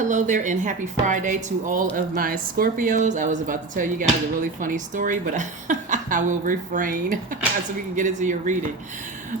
hello there, and happy Friday to all of my Scorpios. I was about to tell you guys a really funny story, but I will refrain so we can get into your reading.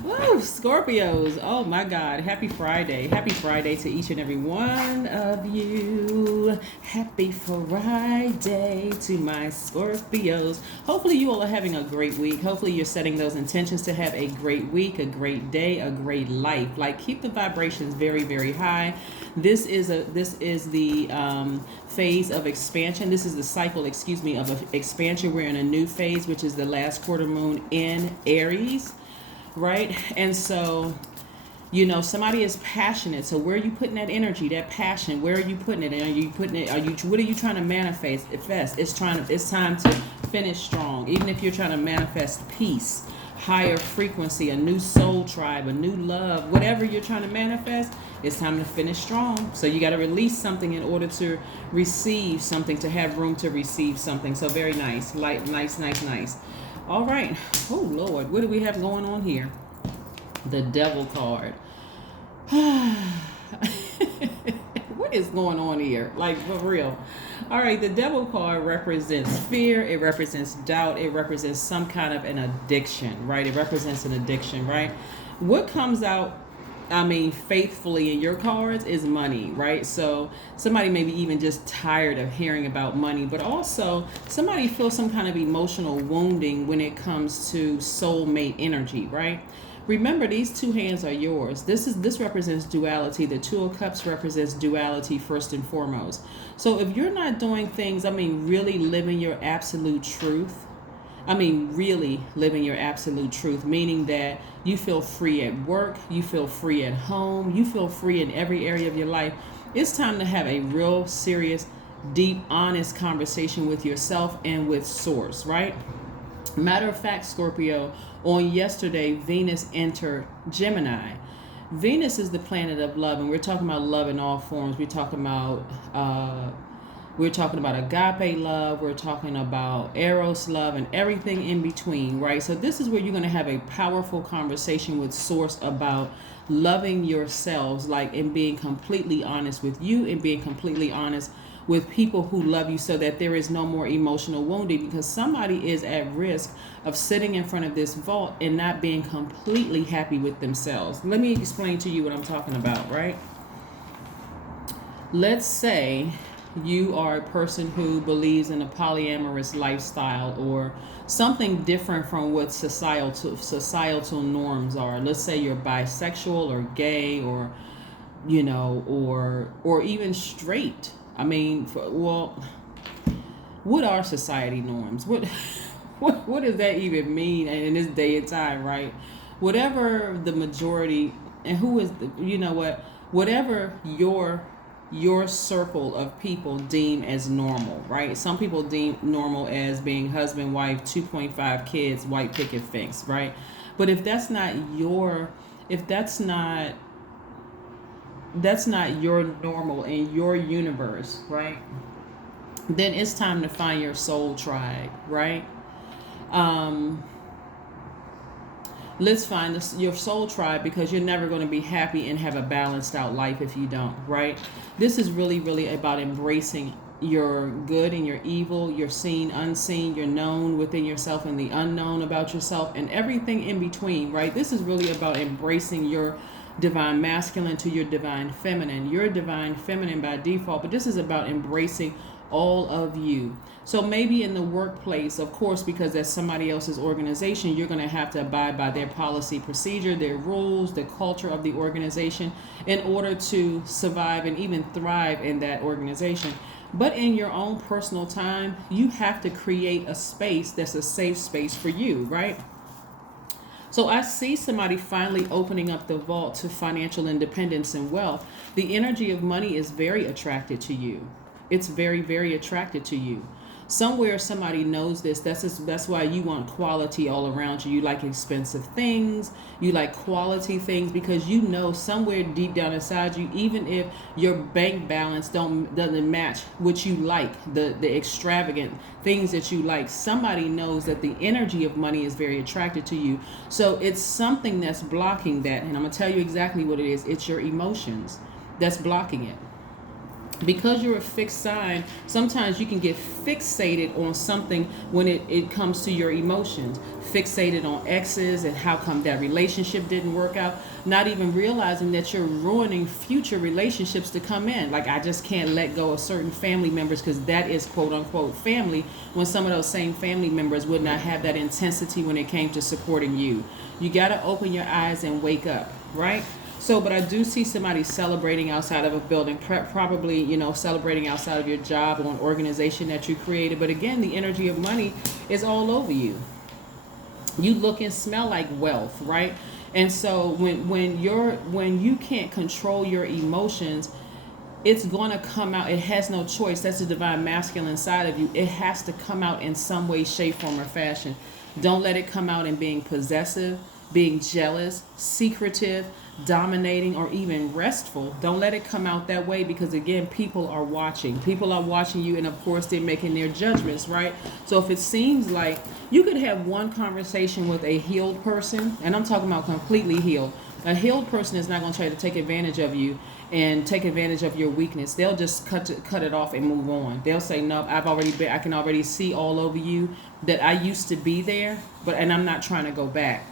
Woo, Scorpios. Oh my God. Happy Friday. Happy Friday to each and every one of you. Happy Friday to my Scorpios. Hopefully you all are having a great week. Hopefully you're setting those intentions to have a great week, a great day, a great life. Like, keep the vibrations very, very high. This is the phase of expansion. This is the cycle, of expansion. We're in a new phase, which is the last quarter moon in Aries, right? And so, somebody is passionate. So where are you putting that energy, that passion? Where are you putting it? And what are you trying to manifest? It's time to finish strong. Even if you're trying to manifest peace, higher frequency, a new soul tribe, a new love, whatever you're trying to manifest, it's time to finish strong. So you got to release something in order to receive something, to have room to receive something. So very nice. Nice. All right. Oh, Lord. What do we have going on here? The Devil card. What is going on here? Like, for real. All right. The Devil card represents fear. It represents doubt. It represents some kind of an addiction, right? It represents an addiction, right? What comes out, faithfully in your cards is money, right? So somebody may be even just tired of hearing about money, but also somebody feels some kind of emotional wounding when it comes to soulmate energy, right? Remember, these two hands are yours. This represents duality. The Two of Cups represents duality first and foremost. So if you're not doing things, really living your absolute truth, really living your absolute truth, meaning that you feel free at work, you feel free at home, you feel free in every area of your life. It's time to have a real serious, deep, honest conversation with yourself and with Source, right? Matter of fact, Scorpio, on yesterday, Venus entered Gemini. Venus is the planet of love, and we're talking about love in all forms. We're talking about agape love. We're talking about eros love and everything in between, right? So this is where you're going to have a powerful conversation with Source about loving yourselves, and being completely honest with you and being completely honest with people who love you, so that there is no more emotional wounding, because somebody is at risk of sitting in front of this vault and not being completely happy with themselves. Let me explain to you what I'm talking about, right? Let's say you are a person who believes in a polyamorous lifestyle or something different from what societal norms are. Let's say you're bisexual or gay or even straight. What are society norms? What does that even mean in this day and time, right? Whatever the majority, and who is whatever your circle of people deem as normal, right? Some people deem normal as being husband, wife, 2.5 kids, white picket fence, right? But if that's not your normal in your universe, right? Then it's time to find your soul tribe, right? Let's find your soul tribe, because you're never going to be happy and have a balanced out life if you don't, right? This is really, really about embracing your good and your evil, your seen, unseen, your known within yourself and the unknown about yourself and everything in between, right? This is really about embracing your divine masculine to your divine feminine. You're divine feminine by default, but this is about embracing all of you. So maybe in the workplace, of course, because that's somebody else's organization, you're going to have to abide by their policy, procedure, their rules, the culture of the organization in order to survive and even thrive in that organization. But in your own personal time, you have to create a space that's a safe space for you, right? So I see somebody finally opening up the vault to financial independence and wealth. The energy of money is very attracted to you. It's very, very attracted to you. Somewhere somebody knows this. That's why you want quality all around you. You like expensive things. You like quality things, because you know somewhere deep down inside you, even if your bank balance doesn't match what you like, the extravagant things that you like, somebody knows that the energy of money is very attracted to you. So it's something that's blocking that. And I'm going to tell you exactly what it is. It's your emotions that's blocking it. because you're a fixed sign, sometimes you can get fixated on something when it comes to your emotions. Fixated on exes and how come that relationship didn't work out, not even realizing that you're ruining future relationships to come in. Like, I just can't let go of certain family members because that is quote unquote family, when some of those same family members would not have that intensity when it came to supporting you. You got to open your eyes and wake up, right? So, but I do see somebody celebrating outside of a building, probably, celebrating outside of your job or an organization that you created. But again, the energy of money is all over you. You look and smell like wealth, right? And so when you can't control your emotions, it's going to come out. It has no choice. That's the divine masculine side of you. It has to come out in some way, shape, form, or fashion. Don't let it come out in being possessive, being jealous, secretive, dominating, or even restful. Don't let it come out that way, because again, people are watching. People are watching you, and of course they're making their judgments, right? So if it seems like you could have one conversation with a healed person, and I'm talking about completely healed. A healed person is not going to try to take advantage of you and take advantage of your weakness. They'll just cut it off and move on. They'll say, no, I can already see all over you that I used to be there, and I'm not trying to go back.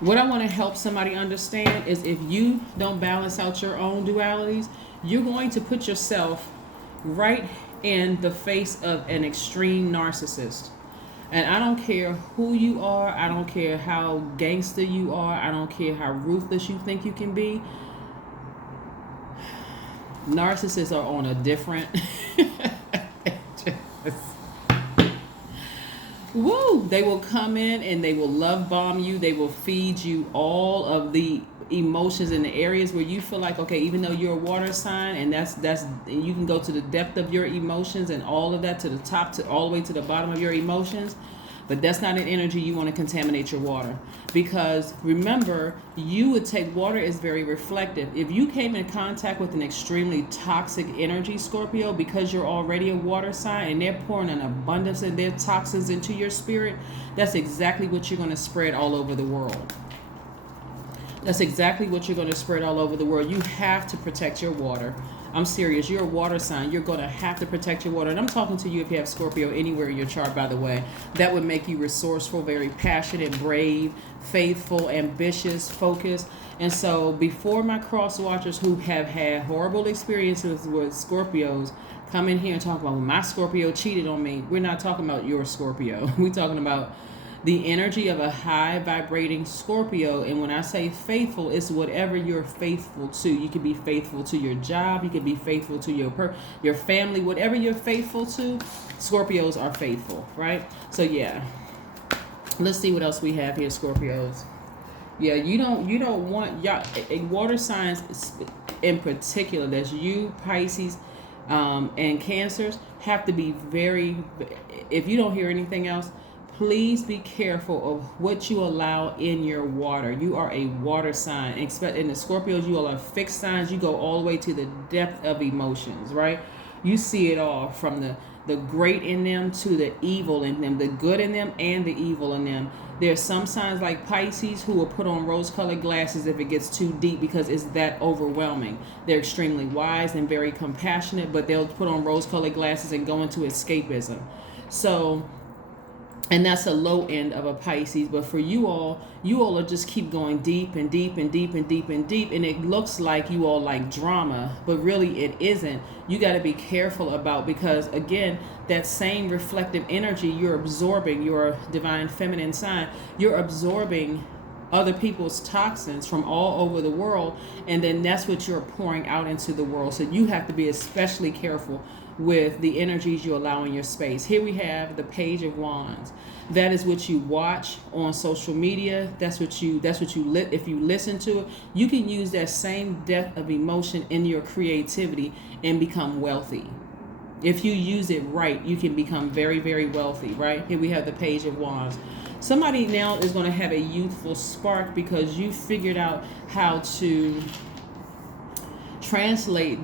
What I want to help somebody understand is, if you don't balance out your own dualities, you're going to put yourself right in the face of an extreme narcissist. And I don't care who you are. I don't care how gangster you are. I don't care how ruthless you think you can be. Narcissists are on a different... Woo! They will come in and they will love bomb you. They will feed you all of the emotions in the areas where you feel like, okay, even though you're a water sign, and that's you can go to the depth of your emotions and all of that, to the top, to all the way to the bottom of your emotions. But that's not an energy you want to contaminate your water. Because remember, water is very reflective. If you came in contact with an extremely toxic energy, Scorpio, because you're already a water sign and they're pouring an abundance of their toxins into your spirit, that's exactly what you're going to spread all over the world. That's exactly what you're going to spread all over the world. You have to protect your water. I'm serious. You're a water sign. You're going to have to protect your water. And I'm talking to you if you have Scorpio anywhere in your chart, by the way. That would make you resourceful, very passionate, brave, faithful, ambitious, focused. And so before my cross watchers who have had horrible experiences with Scorpios come in here and talk about, well, my Scorpio cheated on me. We're not talking about your Scorpio. We're talking about the energy of a high vibrating Scorpio. And when I say faithful, it's whatever you're faithful to. You can be faithful to your job. You can be faithful to your family. Whatever you're faithful to, Scorpios are faithful, right? So yeah, let's see what else we have here, Scorpios. Yeah, you don't want y'all, water signs in particular, that's you, Pisces, and Cancers, have to be very, if you don't hear anything else, please be careful of what you allow in your water. You are a water sign. In the Scorpios, you are fixed signs. You go all the way to the depth of emotions, right? You see it all, from the great in them to the evil in them, the good in them and the evil in them. There's some signs like Pisces who will put on rose-colored glasses if it gets too deep, because it's that overwhelming. They're extremely wise and very compassionate, but they'll put on rose-colored glasses and go into escapism. So... and that's a low end of a Pisces. But for you all are just keep going deep and deep and deep and deep and deep. And it looks like you all like drama, but really it isn't. You got to be careful about, because again, that same reflective energy you're absorbing, your divine feminine sign, you're absorbing other people's toxins from all over the world. And then that's what you're pouring out into the world. So you have to be especially careful with the energies you allow in your space. Here we have the Page of Wands. That is what you watch on social media. That's what you if you listen to it, you can use that same depth of emotion in your creativity and become wealthy. If you use it right, you can become very, very wealthy, right? Here we have the Page of Wands. Somebody now is going to have a youthful spark because you figured out how to translate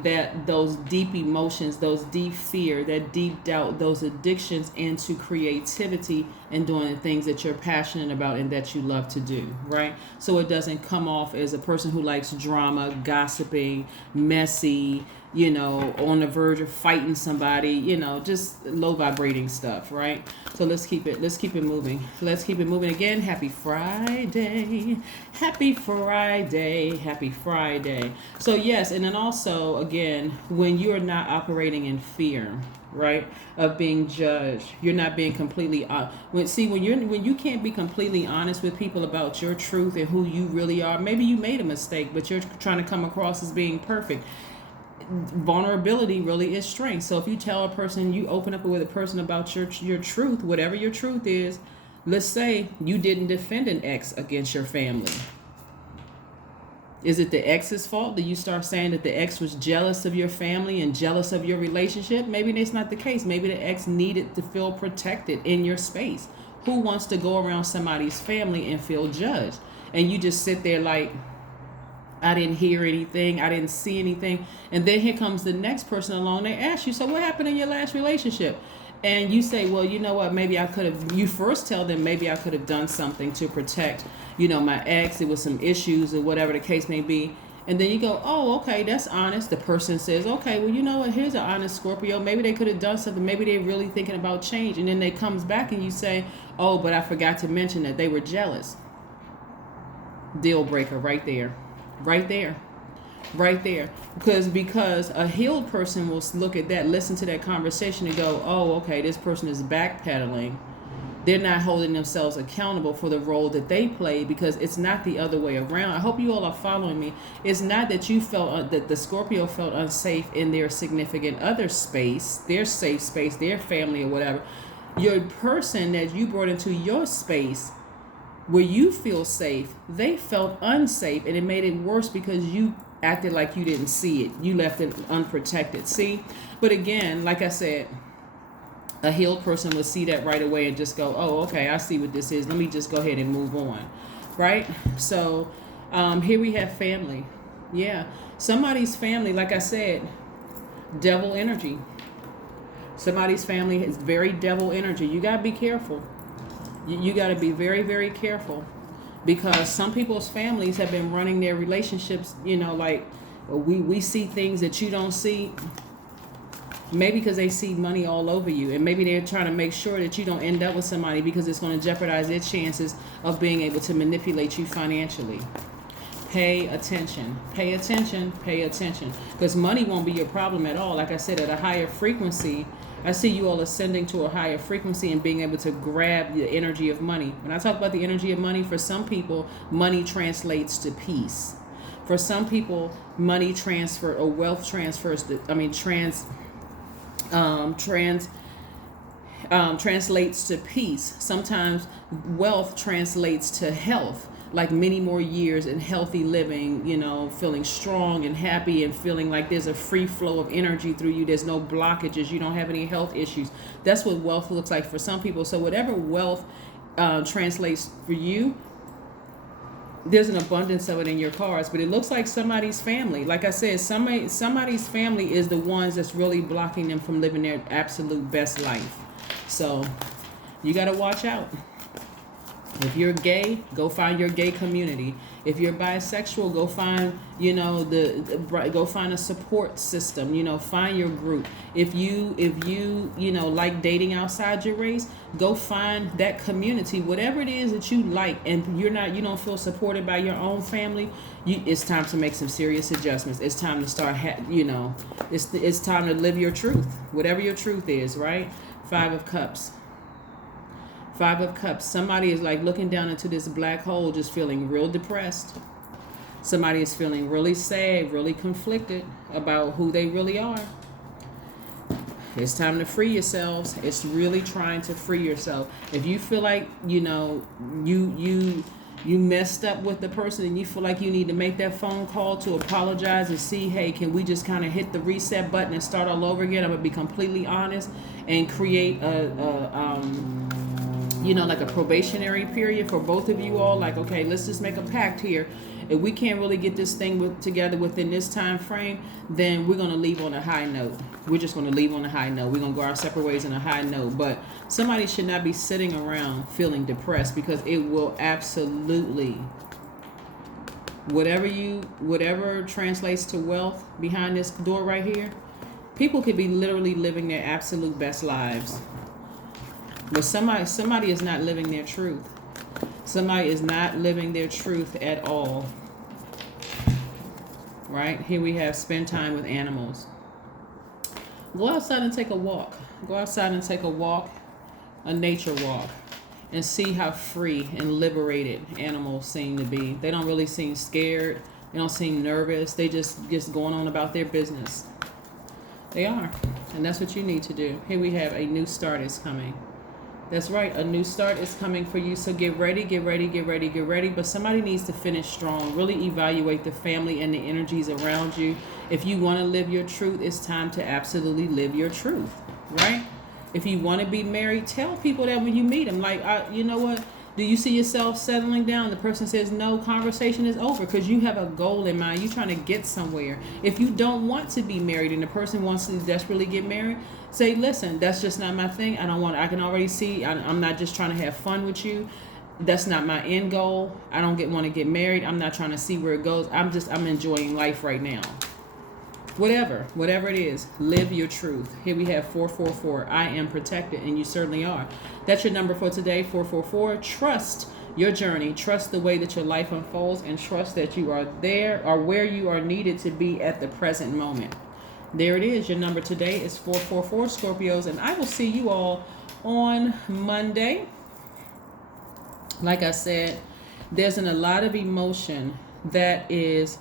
those deep emotions, those deep fear, that deep doubt, those addictions into creativity and doing the things that you're passionate about and that you love to do, right? So it doesn't come off as a person who likes drama, gossiping, messy, on the verge of fighting somebody, just low vibrating stuff, right? So let's keep it moving. Let's keep it moving again. Happy Friday. Happy Friday. Happy Friday. So yes, and then also again, when you're not operating in fear, right, of being judged, you're not being completely when you can't be completely honest with people about your truth and who you really are. Maybe you made a mistake, but you're trying to come across as being perfect. Vulnerability really is strength. So if you tell a person, you open up with a person about your truth, whatever your truth is, let's say you didn't defend an ex against your family. Is it the ex's fault? Do you start saying that the ex was jealous of your family and jealous of your relationship? Maybe that's not the case. Maybe the ex needed to feel protected in your space. Who wants to go around somebody's family and feel judged? And you just sit there like, I didn't hear anything. I didn't see anything. And then here comes the next person along. They ask you, so what happened in your last relationship? And you say, well, you know what? Maybe I could have, you first tell them, maybe I could have done something to protect, my ex. It was some issues or whatever the case may be. And then you go, oh, okay, that's honest. The person says, okay, well, you know what? Here's an honest Scorpio. Maybe they could have done something. Maybe they're really thinking about change. And then they comes back and you say, oh, but I forgot to mention that they were jealous. Deal breaker right there. Right there. Because a healed person will look at that, listen to that conversation and go, oh, okay, this person is backpedaling. They're not holding themselves accountable for the role that they play, because it's not the other way around. I hope you all are following me. It's not that you felt that the Scorpio felt unsafe in their significant other space, their safe space, their family or whatever. Your person that you brought into your space where you feel safe, they felt unsafe, and it made it worse because you acted like you didn't see it. You left it unprotected. See? But again, like I said, a healed person will see that right away and just go, oh, okay, I see what this is. Let me just go ahead and move on. Right? So here we have family. Yeah. Somebody's family, like I said, devil energy. Somebody's family is very devil energy. You got to be careful. You got to be very, very careful, because some people's families have been running their relationships, like we see things that you don't see, maybe because they see money all over you, and maybe they're trying to make sure that you don't end up with somebody because it's going to jeopardize their chances of being able to manipulate you financially. Pay attention, because money won't be your problem at all. Like I said, at a higher frequency, I see you all ascending to a higher frequency and being able to grab the energy of money. When I talk about the energy of money, for some people, money translates to peace. For some people, money transfer or wealth transfers to, translates to peace. Sometimes wealth translates to health, like many more years in healthy living, feeling strong and happy and feeling like there's a free flow of energy through you. There's no blockages. You don't have any health issues. That's what wealth looks like for some people. So whatever wealth translates for you, there's an abundance of it in your cards, but it looks like somebody's family. Like I said, somebody's family is the ones that's really blocking them from living their absolute best life. So you got to watch out. If you're gay, go find your gay community. If you're bisexual, go find, go find a support system, find your group. If you like dating outside your race, go find that community, whatever it is that you like, and you don't feel supported by your own family, it's time to make some serious adjustments. It's time to start, it's time to live your truth, whatever your truth is, right? 5 of Cups. 5 of Cups. Somebody is like looking down into this black hole, just feeling real depressed. Somebody is feeling really sad, really conflicted about who they really are. It's time to free yourselves. It's really trying to free yourself. If you feel like, you messed up with the person and you feel like you need to make that phone call to apologize and see, hey, can we just kind of hit the reset button and start all over again? I'm going to be completely honest and create like a probationary period for both of you all. Like, okay, let's just make a pact here. If we can't really get this thing together within this time frame, then we're going to leave on a high note. We're just going to leave on a high note. We're going to go our separate ways on a high note. But somebody should not be sitting around feeling depressed, because it will absolutely, whatever translates to wealth behind this door right here, people could be literally living their absolute best lives. But somebody is not living their truth. Somebody is not living their truth at all. Right? Here we have spend time with animals. Go outside and take a walk. Go outside and take a walk, a nature walk, and see how free and liberated animals seem to be. They don't really seem scared. They don't seem nervous. They just going on about their business. They are. And that's what you need to do. Here we have a new start is coming. That's right. A new start is coming for you. So get ready, get ready, get ready, get ready. But somebody needs to finish strong. Really evaluate the family and the energies around you. If you want to live your truth, it's time to absolutely live your truth. Right? If you want to be married, tell people that when you meet them. Like, you know what? Do you see yourself settling down? The person says no, conversation is over, because you have a goal in mind. You're trying to get somewhere. If you don't want to be married and the person wants to desperately get married, say, listen, that's just not my thing. I can already see, I'm not just trying to have fun with you. That's not my end goal. I don't want to get married. I'm not trying to see where it goes. I'm enjoying life right now. Whatever it is, live your truth. Here we have 444. I am protected, and you certainly are. That's your number for today, 444. Trust your journey. Trust the way that your life unfolds, and trust that you are there or where you are needed to be at the present moment. There it is. Your number today is 444, Scorpios, and I will see you all on Monday. Like I said, there's a lot of emotion that is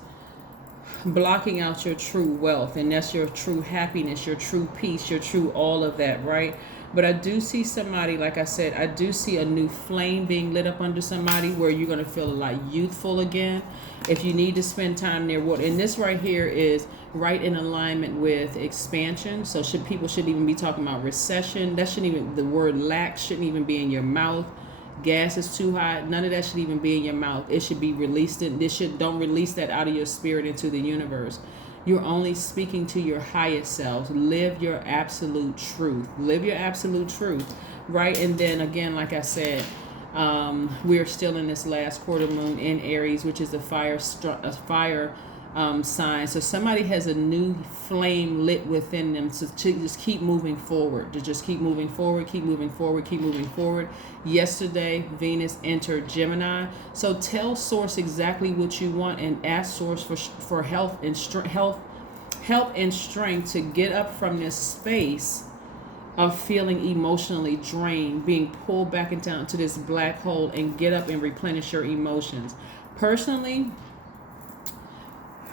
blocking out your true wealth, and that's your true happiness, your true peace, your true all of that, right? But I do see somebody, like I said, I do see a new flame being lit up under somebody where you're going to feel a lot youthful again. If you need to spend time near water, and this right here is right in alignment with expansion. So people should even be talking about recession. That shouldn't even, the word lack shouldn't even be in your mouth. Gas is too high. None of that should even be in your mouth. It should be released. Don't release that out of your spirit into the universe. You're only speaking to your highest selves. Live your absolute truth. Live your absolute truth, right? And then again, like I said, we're still in this last quarter moon in Aries, which is a fire sign. So somebody has a new flame lit within them to just keep moving forward, to just keep moving forward, keep moving forward, keep moving forward. Yesterday, Venus entered Gemini. So tell Source exactly what you want and ask Source for help and strength to get up from this space of feeling emotionally drained, being pulled back into this black hole, and get up and replenish your emotions. Personally,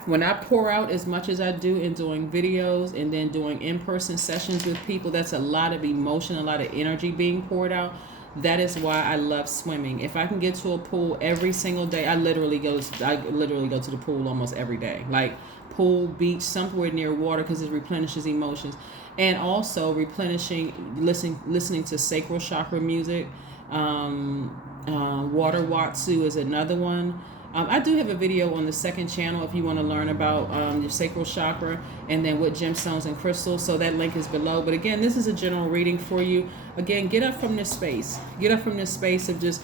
when I pour out as much as I do in doing videos and then doing in-person sessions with people, that's a lot of emotion, a lot of energy being poured out. That is why I love swimming. If I can get to a pool every single day, I literally go to the pool almost every day. Like pool, beach, somewhere near water, because it replenishes emotions. And also replenishing, listening to sacral chakra music. Water Watsu is another one. I do have a video on the second channel if you want to learn about your sacral chakra and then what gemstones and crystals. So that link is below. But again, this is a general reading for you. Again, get up from this space. Get up from this space of just,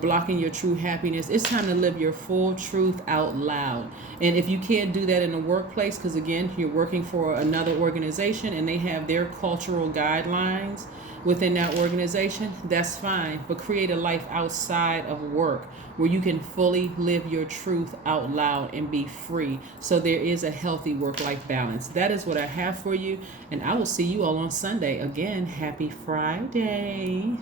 blocking your true happiness. It's time to live your full truth out loud. And if you can't do that in the workplace, because again, you're working for another organization and they have their cultural guidelines within that organization, that's fine. But create a life outside of work where you can fully live your truth out loud and be free. So there is a healthy work-life balance. That is what I have for you. And I will see you all on Sunday. Again, happy Friday.